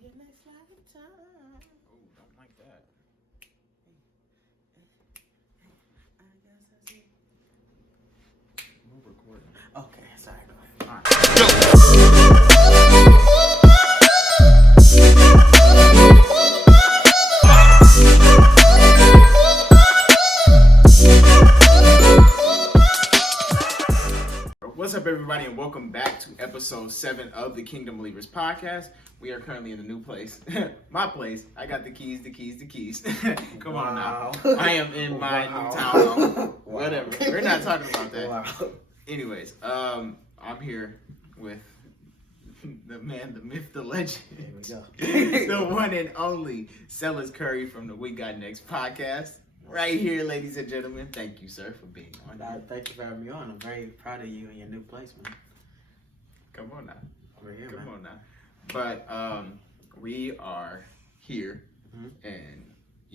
your next lifetime. Oh, don't like that. I guess that's it. We're recording. Okay, sorry, go ahead. All right. What's up, everybody, and welcome back to episode 7 of the Kingdom Believers podcast. We are currently in a new place. My place. I got the keys. Come on now. I am in my new townhome. Whatever. We're not talking about that. Wow. Anyways, I'm here with the man, the myth, the legend. There we go. The one and only Cellus from the We Got Next podcast. Right here, ladies and gentlemen. Thank you, sir, for being on. Thank you for having me on. I'm very proud of you and your new place, man. Come on now. Over here, Come man. on now. But we are here, and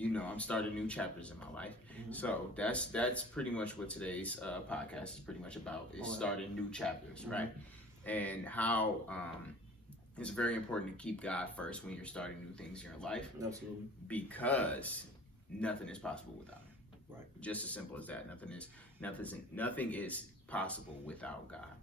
I'm starting new chapters in my life. So that's pretty much what today's podcast is pretty much about, is starting new chapters, right? And how it's very important to keep God first when you're starting new things in your life. Absolutely. Because nothing is possible without him. Right. Just as simple as that. Nothing is possible without God.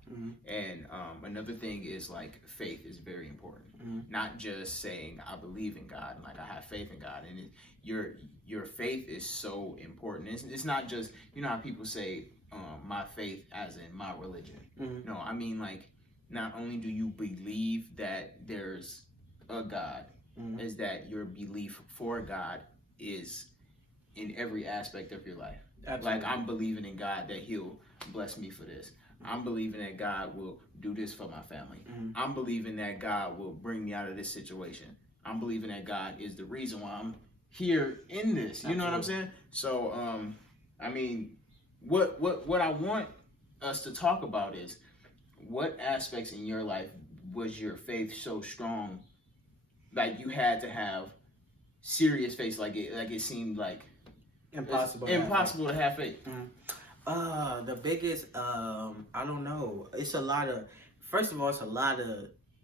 And another thing is, like, faith is very important. Not just saying I believe in God and, like, I have faith in God. And your faith is so important. It's not just, how people say my faith as in my religion. No, I mean, like, not only do you believe that there's a God, is that your belief for God is in every aspect of your life. Absolutely. Like, I'm believing in God that he'll bless me for this. I'm believing that God will do this for my family. I'm believing that God will bring me out of this situation. I'm believing that God is the reason why I'm here in this. You know what I'm saying? So, I mean, what I want us to talk about is, what aspects in your life was your faith so strong, like you had to have serious faith, like it seemed like impossible to have faith. The biggest, I don't know. It's a lot of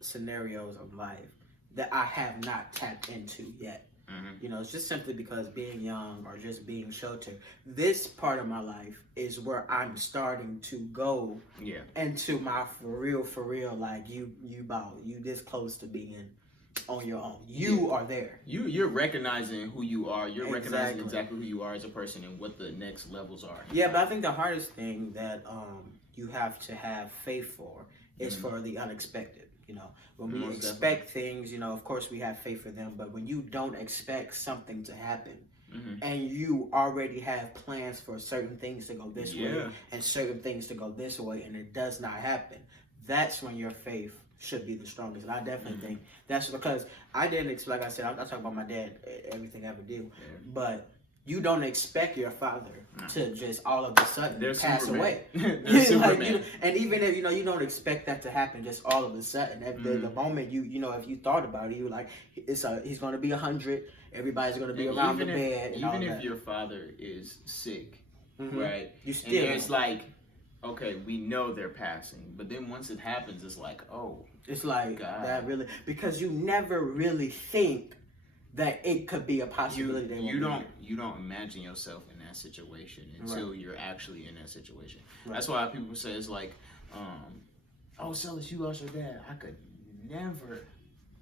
scenarios of life that I have not tapped into yet. It's just simply because being young or just being sheltered. This part of my life is where I'm starting to go into my for real, like you this close to being on your own. You are there. You're recognizing who you are. You're recognizing exactly who you are as a person and what the next levels are. Yeah, but I think the hardest thing that you have to have faith for is for the unexpected. When we expect things, of course we have faith for them, but when you don't expect something to happen and you already have plans for certain things to go this way and certain things to go this way, and it does not happen, that's when your faith should be the strongest. And I definitely think that's because I didn't expect, like I said, I talk about my dad, everything I ever do, but you don't expect your father to just all of a sudden pass away. And even if you don't expect that to happen just all of a sudden. At the moment if you thought about it, you were like, he's going to be 100. Everybody's going to be around the bed. And even if your father is sick, right? You still. And it's like, okay, we know they're passing, but then once it happens, it's like, oh, it's like God. That really, because you never really think that it could be a possibility. You don't imagine yourself in that situation until you're actually in that situation. That's why people say it's like, oh, Cellus, you lost your dad. I could never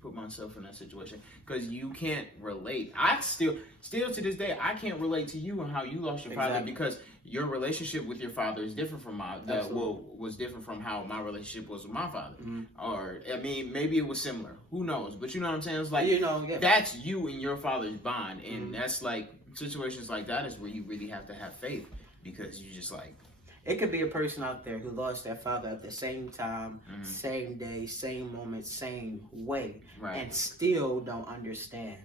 put myself in that situation because you can't relate. I still to this day, I can't relate to you and how you lost your father, because your relationship with your father is different from was different from how my relationship was with my father. Or, I mean, maybe it was similar. Who knows? But you know what I'm saying? It's like, that's you and your father's bond. And that's like, situations like that is where you really have to have faith, because you just like, it could be a person out there who lost their father at the same time, same day, same moment, same way, and still don't understand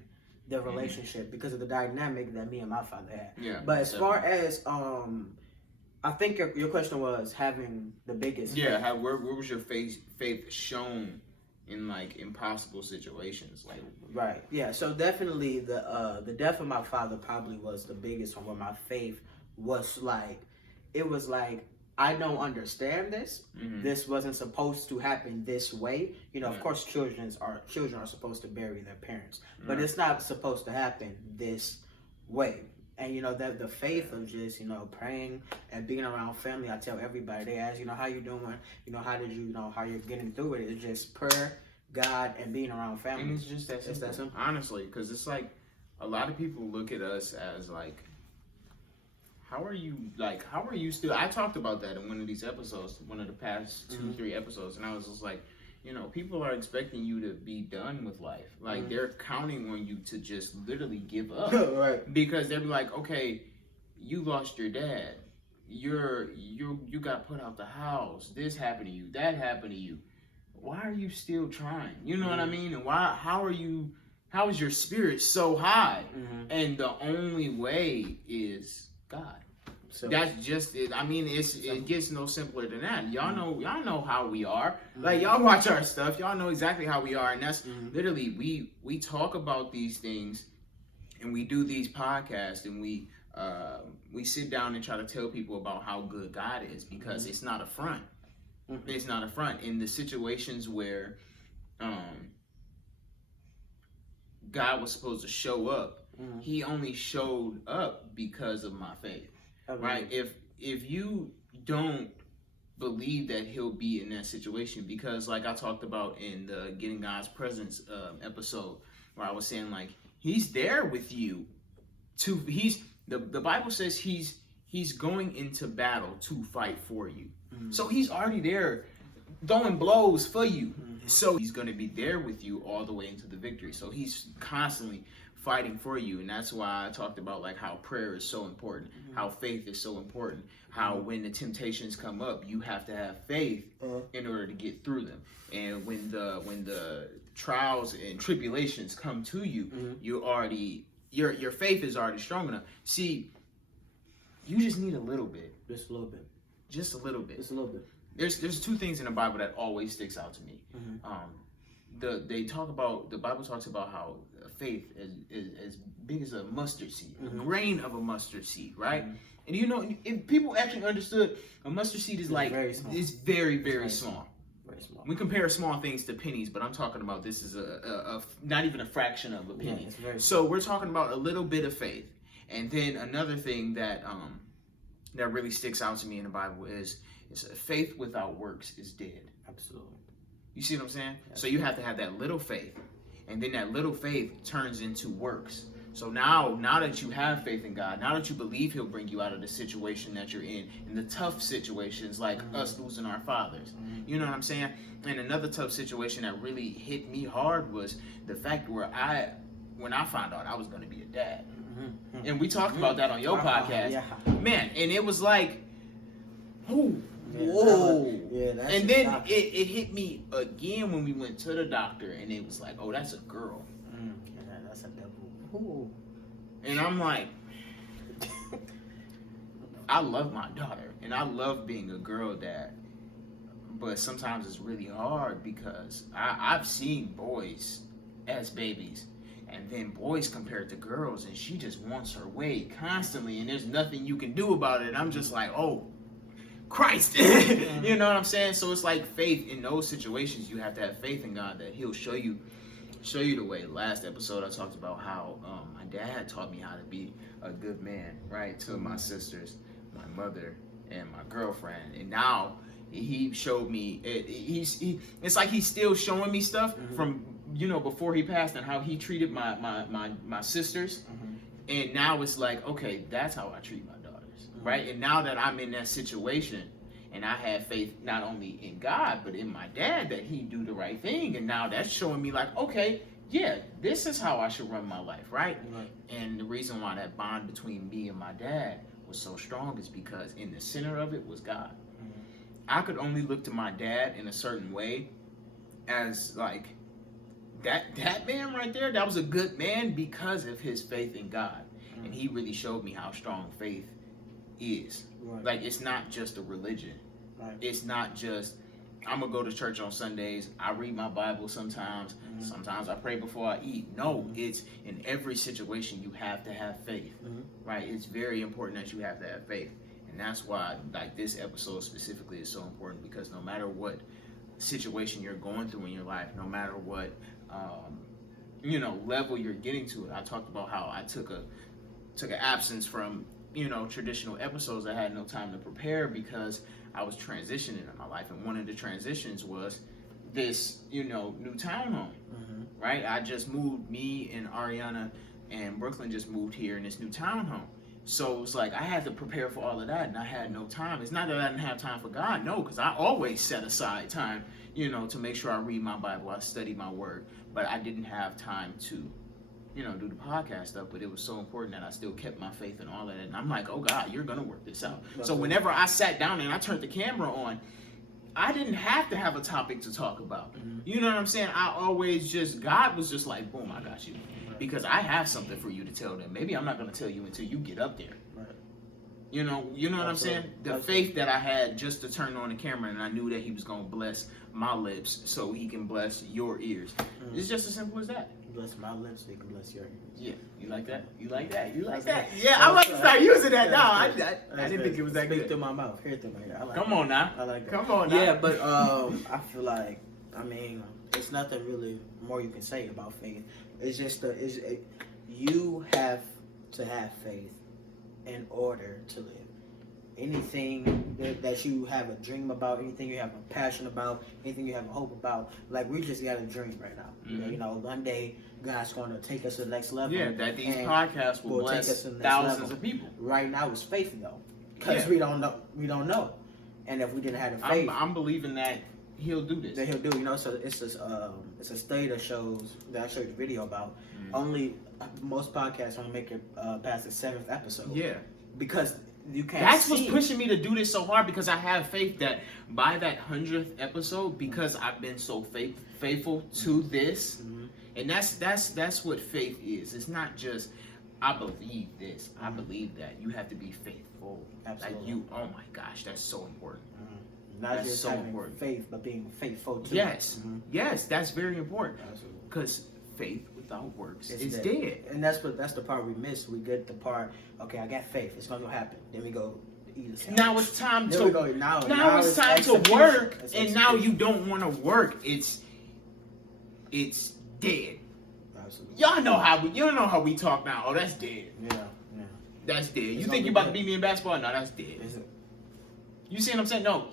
the relationship because of the dynamic that me and my father had. Yeah, but as far as I think your question was having the biggest. Yeah, where was your faith shown in, like, impossible situations? Like, right. Yeah. So definitely the death of my father probably was the biggest one, where my faith was like, it was like I don't understand this. This wasn't supposed to happen this way. You know, of course, children are supposed to bury their parents, but it's not supposed to happen this way. And you know that the faith of just praying and being around family. I tell everybody, they ask how you doing, how did you how you're getting through it. It's just prayer, God, and being around family. And it's just that simple. It's that simple. Honestly, because it's like a lot of people look at us as like, how are you still? I talked about that in one of these episodes, one of the past 2-3 episodes, and I was just like, people are expecting you to be done with life. Like they're counting on you to just literally give up, right? Because they're like, okay, you lost your dad, you got put out the house, this happened to you, that happened to you. Why are you still trying? You know what I mean? And how is your spirit so high? And the only way is God. So that's just it. I mean, it gets no simpler than that. Y'all know how we are. Like y'all watch our stuff, y'all know exactly how we are, and that's literally we talk about these things, and we do these podcasts, and we sit down and try to tell people about how good God is, because it's not a front. It's not a front. In the situations where God was supposed to show up, he only showed up because of my faith. Right? If you don't believe that he'll be in that situation, because like I talked about in the Getting God's Presence episode, where I was saying like he's there with you the Bible says he's going into battle to fight for you. So he's already there throwing blows for you. So he's going to be there with you all the way into the victory. So he's constantly fighting for you. And that's why I talked about like how prayer is so important, how faith is so important, how when the temptations come up, you have to have faith in order to get through them. And when the trials and tribulations come to you, your faith is already strong enough. See, you just need a little bit. Just a little bit. Just a little bit. Just a little bit. There's 2 things in the Bible that always sticks out to me. The Bible talks about how faith is as big as a mustard seed, a grain of a mustard seed, right? And if people actually understood, a mustard seed is like it's very, very small. Very small. We compare small things to pennies, but I'm talking about this is a not even a fraction of a penny. So we're talking about a little bit of faith. And then another thing that really sticks out to me in the Bible is faith without works is dead. Absolutely. You see what I'm saying? So you have to have that little faith, and then that little faith turns into works. So now that you have faith in God, now that you believe he'll bring you out of the situation that you're in the tough situations like us losing our fathers. You know what I'm saying? And another tough situation that really hit me hard was the fact when I found out I was going to be a dad. And we talked about that on your podcast. Man, and it was like, ooh. Whoa. And then it hit me again when we went to the doctor, and it was like, oh, that's a girl. That's a devil. Ooh. And I'm like, I love my daughter, and I love being a girl dad, but sometimes it's really hard because I've seen boys as babies, and then boys compared to girls, and she just wants her way constantly, and there's nothing you can do about it. And I'm just like, oh, Christ. You know what I'm saying? So it's like faith in those situations. You have to have faith in God that he'll show you the way. Last episode I talked about how my dad taught me how to be a good man, right? To my sisters, my mother, and my girlfriend. And now he showed me it's like he's still showing me stuff from before he passed, and how he treated my sisters. And now it's like, okay, that's how I treat my daughters. Right? And now that I'm in that situation, and I have faith not only in God, but in my dad, that he do the right thing. And now that's showing me like, okay, yeah, this is how I should run my life, right? And the reason why that bond between me and my dad was so strong is because in the center of it was God. I could only look to my dad in a certain way as like, that man right there, that was a good man because of his faith in God. And he really showed me how strong faith is. Like, it's not just a religion. It's not just, I'm gonna go to church on Sundays, I read my Bible sometimes, sometimes I pray before I eat. No, it's in every situation you have to have faith. Right? It's very important that you have to have faith. And that's why, like, this episode specifically is so important, because no matter what situation you're going through in your life, no matter what level you're getting to it. I talked about how I took an absence from traditional episodes. I had no time to prepare because I was transitioning in my life, and one of the transitions was this new townhome. Right? I just moved. Me and Ariana and Brooklyn just moved here in this new townhome. So it was like I had to prepare for all of that, and I had no time. It's not that I didn't have time for God, no, because I always set aside time, to make sure I read my Bible, I study my word. But I didn't have time to, do the podcast stuff. But it was so important that I still kept my faith in all of that. And I'm like, oh God, you're gonna work this out. So whenever I sat down and I turned the camera on, I didn't have to have a topic to talk about. You know what I'm saying? I always God was just like, boom, I got you. Because I have something for you to tell them. Maybe I'm not going to tell you until you get up there. Right. You know what I'm saying? The faith that I had just to turn on the camera, and I knew that he was going to bless my lips so he can bless your ears. It's just as simple as that. Bless my lips so he can bless your ears. Yeah. You like that? You like that? Yeah, I'm about to start using that now. I didn't think it was that good. Speak through my mouth. Hear through my ear. Come on now. I like that. Come on now. Yeah, but I feel like, it's nothing really more you can say about faith. It's just you have to have faith in order to live. Anything that you have a dream about, anything you have a passion about, anything you have a hope about, like we just got a dream right now. One day God's going to take us to the next level. Yeah, that these podcasts will bless thousands of people. Right now it's faith though, because we don't know, and if we didn't have the faith, I'm believing that He'll do this. That He'll do, So it's a study that shows that I showed you a video about. Only most podcasts only make it past the 7th episode. Yeah, because you can't. That's what's pushing me to do this so hard, because I have faith that by that 100th episode, because I've been so faithful to this, and that's what faith is. It's not just I believe this. I believe that. You have to be faithful. Absolutely. Like oh my gosh, that's so important. Not just having faith, but being faithful too. Yes, yes, that's very important. Because faith without works is dead. And that's the part we miss. We get the part. Okay, I got faith. It's gonna happen. Then we go eat a now it's time to. Now it's time to work, and now you don't want to work. It's dead. Absolutely. Y'all know how we talk now. Oh, that's dead. Yeah. That's dead. You think you about to beat me in basketball? No, that's dead. You see what I'm saying? No.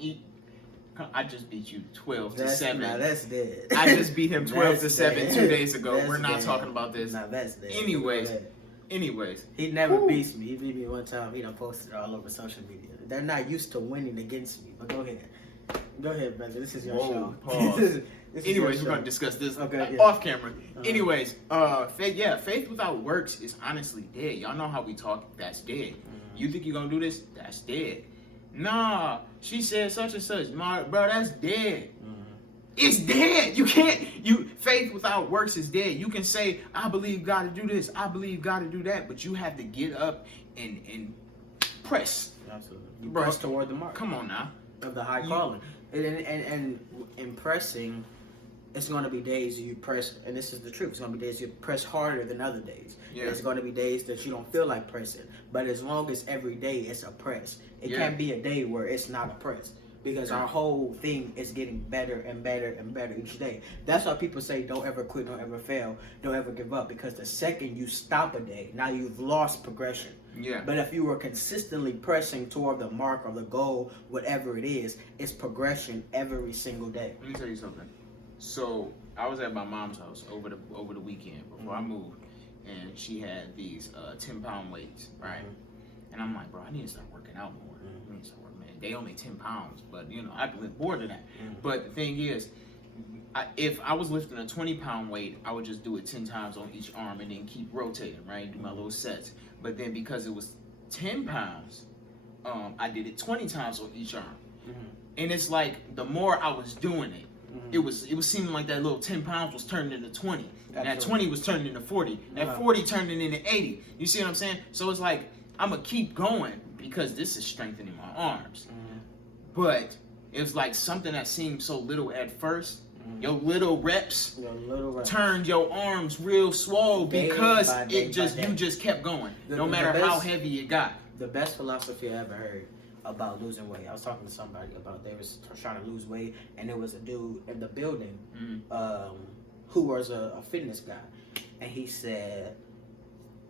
I just beat you 12-7. Nah, that's dead. I just beat him 12-7 2 days ago. We're not talking about this. Nah, that's dead. Anyways. He never beats me. He beat me one time. He done posted it all over social media. They're not used to winning against me. But go ahead. Go ahead, brother. This is your show. Pause. Anyways, we're going to discuss this off camera. Anyways, faith without works is honestly dead. Y'all know how we talk. That's dead. You think you're going to do this? That's dead. Nah, she said such and such. Bro, that's dead. It's dead. You can't. Faith without works is dead. You can say, I believe God to do this. I believe God to do that. But you have to get up and press. Absolutely. Press toward the mark. Come on now. Of the high calling. And in pressing, it's going to be days you press, and this is the truth, it's going to be days you press harder than other days. Yeah. It's going to be days that you don't feel like pressing. But as long as every day it's a press, it can't be a day where it's not a press. Because our whole thing is getting better and better and better each day. That's why people say don't ever quit, don't ever fail, don't ever give up. Because the second you stop a day, now you've lost progression. Yeah. But if you were consistently pressing toward the mark or the goal, whatever it is, it's progression every single day. Let me tell you something. So I was at my mom's house over the weekend before I moved, and she had these 10-pound weights, right? And I'm like, bro, I need to start working out more. I need to start working, man. They only 10 pounds, but I can lift more than that. But the thing is, if I was lifting a 20-pound weight, I would just do it 10 times on each arm and then keep rotating, right? Do my little sets. But then because it was 10 pounds, I did it 20 times on each arm. And it's like the more I was doing it, it was seeming like that little 10 pounds was turning into 20. And that 20 was turning into 40. That 40 turned into 80. You see what I'm saying? So it's like, I'm going to keep going because this is strengthening my arms. But it was like something that seemed so little at first. Your little reps turned your arms real swole because you just kept going. No matter how heavy it got. The best philosophy I ever heard about losing weight. I was talking to somebody about they was trying to lose weight, and there was a dude in the building who was a fitness guy, and he said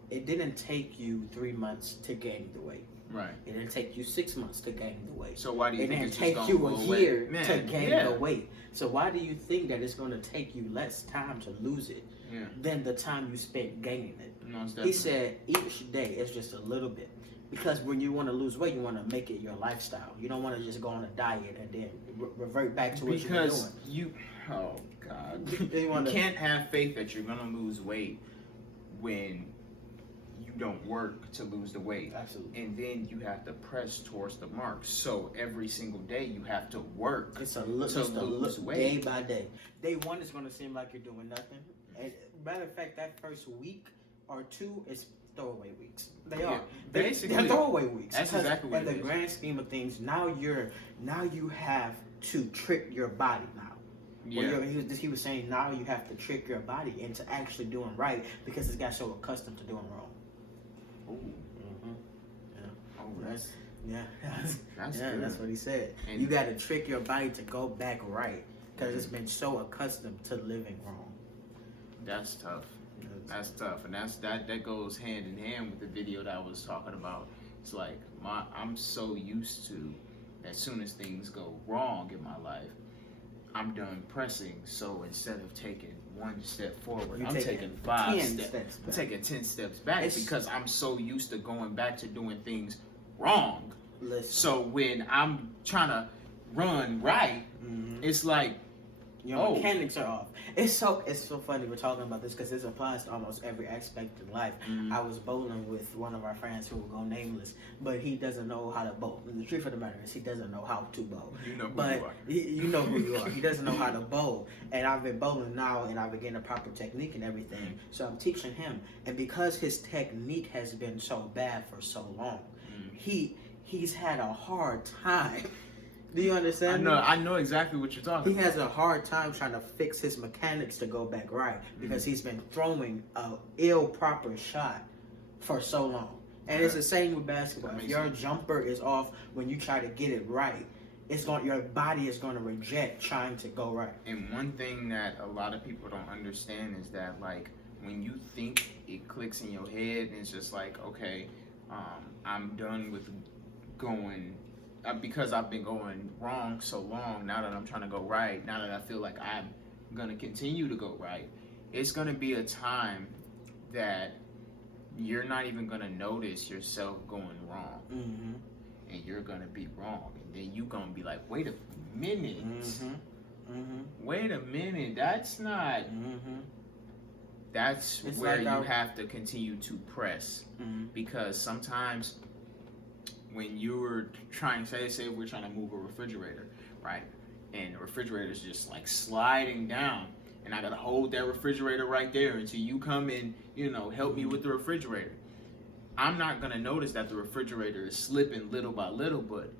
it didn't take you 3 months to gain the weight. Right. It didn't take you 6 months to gain the weight. So why do you think it's take just you a year away? to gain the weight? So why do you think that it's going to take you less time to lose it than the time you spent gaining it? He said each day is just a little bit. Because when you want to lose weight, you want to make it your lifestyle. You don't want to just go on a diet and then revert back to what you're doing. Oh God, you can't have faith that you're gonna lose weight when you don't work to lose the weight. Absolutely. And then you have to press towards the mark. So every single day you have to work to lose weight, day by day. Day one is gonna seem like you're doing nothing. And matter of fact, that first week or two is throwaway weeks. They are. Basically, they're throwaway weeks. That's exactly what it is. In the grand scheme of things, now you have to trick your body now. Yeah. He was saying now you have to trick your body into actually doing right because it's got so accustomed to doing wrong. Ooh. Mm-hmm. Yeah. Oh, that's good. That's what he said. And you got to trick your body to go back right because it's been so accustomed to living wrong. That's tough. That's tough, and that goes hand in hand with the video that I was talking about. It's like I'm so used to as soon as things go wrong in my life, I'm done pressing. So instead of taking one step forward, I'm taking 5 steps. I'm taking 10 steps back because I'm so used to going back to doing things wrong. Listen. So when I'm trying to run right, it's like your mechanics are off. It's so funny we're talking about this because this applies to almost every aspect in life. I was bowling with one of our friends who will go nameless, but he doesn't know how to bowl. And the truth of the matter is he doesn't know how to bowl. You know who but you are. You know who you are. He doesn't know how to bowl. And I've been bowling now and I've been getting the proper technique and everything. So I'm teaching him. And because his technique has been so bad for so long, he's had a hard time. Do you understand? I know exactly what you're talking about. He has a hard time trying to fix his mechanics to go back right because he's been throwing a ill-proper shot for so long. And it's the same with basketball. If your jumper is off when you try to get it right, your body is going to reject trying to go right. And one thing that a lot of people don't understand is that, like, when you think it clicks in your head, and it's just like, okay, I'm done with going. Because I've been going wrong so long, now that I'm trying to go right, now that I feel like I'm going to continue to go right, it's going to be a time that you're not even going to notice yourself going wrong. And you're going to be wrong. And then you're going to be like, wait a minute. Wait a minute. That's not... That's where you have to continue to press. Because sometimes... when you're trying, say we're trying to move a refrigerator, right? And the refrigerator's just like sliding down, and I gotta hold that refrigerator right there until you come and, help me with the refrigerator. I'm not gonna notice that the refrigerator is slipping little by little, but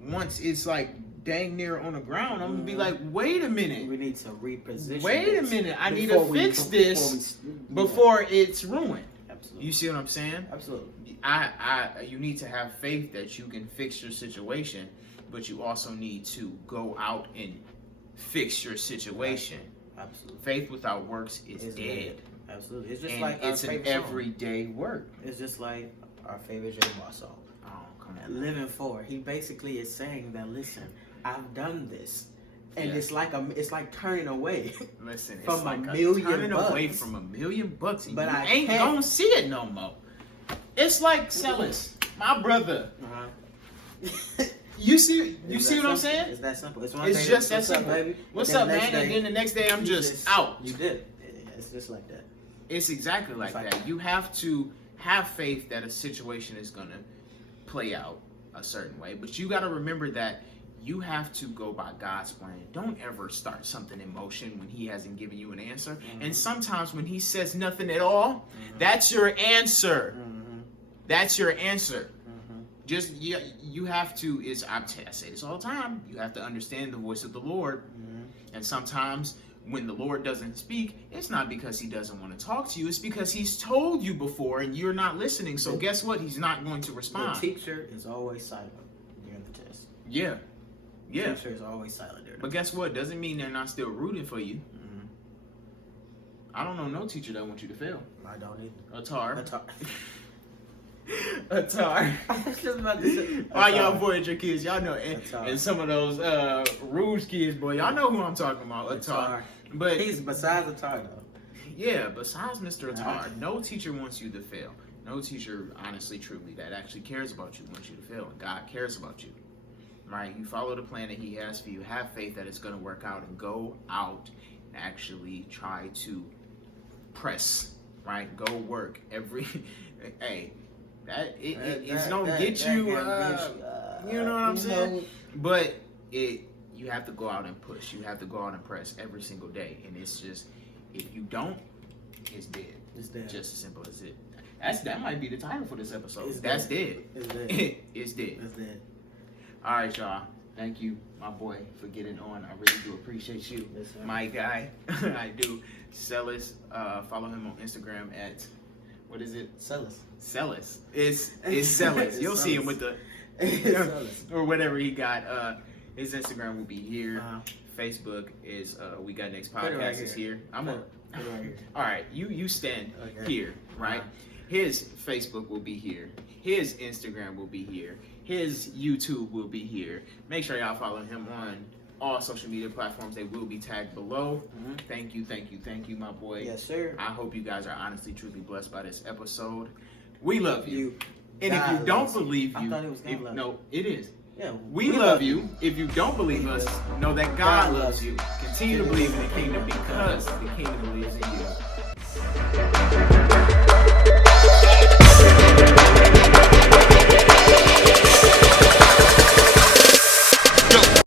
once it's like dang near on the ground, I'm gonna be like, wait a minute. We need to reposition. Wait a minute, I need to fix this before it's ruined. Absolutely. You see what I'm saying? Absolutely. You need to have faith that you can fix your situation, but you also need to go out and fix your situation. Absolutely. Faith without works is dead. Absolutely. It's just and like it's an everyday work. It's just like our favorite J. Moss song. Oh, come on. Living For. He basically is saying that, listen, I've done this. And it's like turning away. Listen, it's from like $1 million turning away from $1 million, and but you I ain't gonna see it no more. It's like Cellus, my brother. You see what I'm saying? It's that simple. It's just that simple. Baby. What's up, man? And then the next day I'm just out. You did. It's just like that. It's exactly like that. You have to have faith that a situation is gonna play out a certain way, but you got to remember that you have to go by God's plan. Don't ever start something in motion when He hasn't given you an answer. And sometimes when He says nothing at all, that's your answer. That's your answer. Just you have to. I say this all the time. You have to understand the voice of the Lord. And sometimes when the Lord doesn't speak, it's not because He doesn't want to talk to you. It's because He's told you before and you're not listening. So guess what? He's not going to respond. The teacher is always silent. Yeah. Yeah. Teacher is always silent there. But guess what? Doesn't mean they're not still rooting for you. Mm-hmm. I don't know no teacher that wants you to fail. I don't either. A tar. I was just about to say. All y'all Voyager kids, y'all know, and some of those Rouge kids, boy, y'all know who I'm talking about. A tar. But he's besides a tar though. Yeah, besides Mr. Attar, no teacher wants you to fail. No teacher, honestly, truly, that actually cares about you wants you to fail. And God cares about you. Right? You follow the plan that He has for you. Have faith that it's going to work out, and go out and actually try to press. Right? Go work every. Hey, it's gonna get you. You know what I'm saying? But you have to go out and push. You have to go out and press every single day, and it's just. If you don't, it's dead. It's dead. Just as simple as it. That might be the title for this episode. It's That's dead. It's dead. It's dead. It's dead. All right, y'all. Thank you, my boy, for getting on. I really do appreciate you. Yes, sir. My guy. I do. Cellus. Follow him on Instagram at, what is it? Cellus. Cellus. It's Cellus. You'll see him with the, or whatever he got. His Instagram will be here. Facebook is We Got Next Podcast is here. I'm on. Right here. All right, you stand here, right? His Facebook will be here. His Instagram will be here. His YouTube will be here. Make sure y'all follow him on all social media platforms. They will be tagged below. Mm-hmm. Thank you, my boy. Yes, sir. I hope you guys are honestly, truly blessed by this episode. We love you. And God if you don't believe you, I thought it was God no, it is. Yeah, we love you. If you don't believe us, know that God loves you. Continue to believe in the kingdom because the kingdom believes in you.